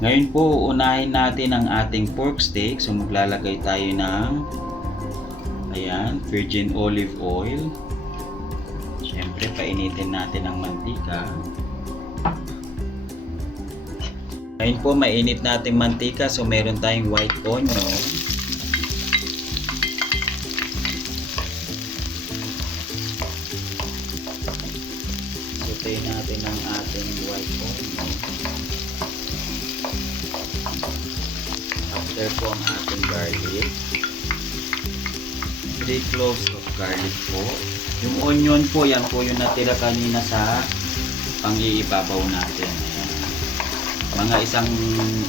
Ngayon po, unahin natin ang ating pork steak. So maglalagay tayo ng virgin olive oil. Siyempre, painitin natin ang mantika. Ngayon po, mainit natin mantika. So meron tayong white onion. Saute natin ang ating white onion. After po ang ating garlic. 3 cloves of garlic po. Yung onion po, yan po yung natira kanina sa pang-iibabaw natin. Ayan. Mga isang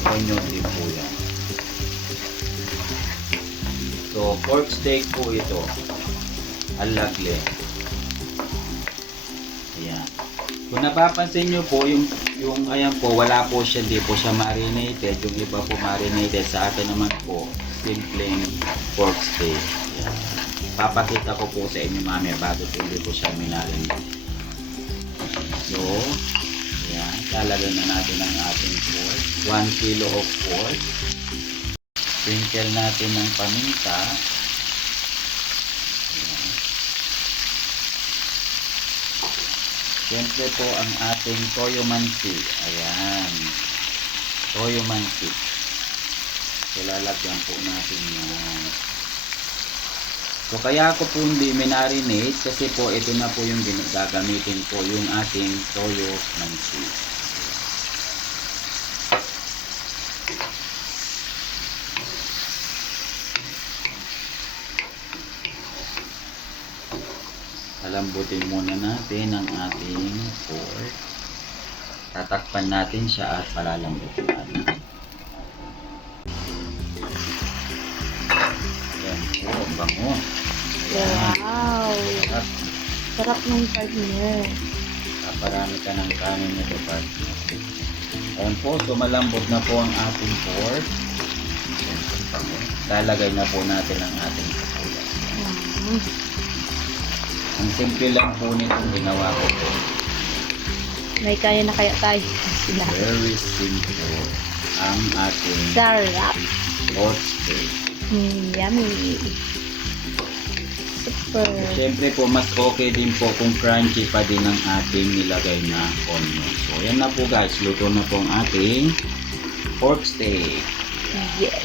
onion din po yan. So, pork steak po ito. Alagle. Ayan. Kung napapansin nyo po, yung ayan po, wala po siya, hindi po siya marinated. Yung iba po marinated. Sa akin naman po, simpleng pork steak. Ayan. Papakita ko po sa inyo mamaya bago hindi po siya minarinate. So, ayan. Lalagyan na natin ang ating pork. 1 kilo of pork. Sprinkle natin ng paminta. Ayan. Siyempre po ang ating toyo mansi. Ayan. Toyo mansi. So, lalagyan po natin yan. So, kaya ko po hindi minarinate kasi po ito na po yung gagamitin ko, yung ating toyo mansi. Palambutin muna natin ang ating pork. Tatakpan natin siya at palalambutin natin. Ayan po, bango. Wow! At Sarap ng partner. parami ka ng kanin nito, partner. Ayan po, so malambot na po ang ating pork. Lalagay na po natin ang ating kapulan. Ang simple lang po nitong ginawa ko po. May kaya na kaya tayo sila. Very simple ang ating Sarap. pork steak. Yummy. Super. Siyempre po, mas okay din po kung crunchy pa din ang ating nilagay na onion. So, yan na po guys. Luto na po ang ating pork steak. Yes.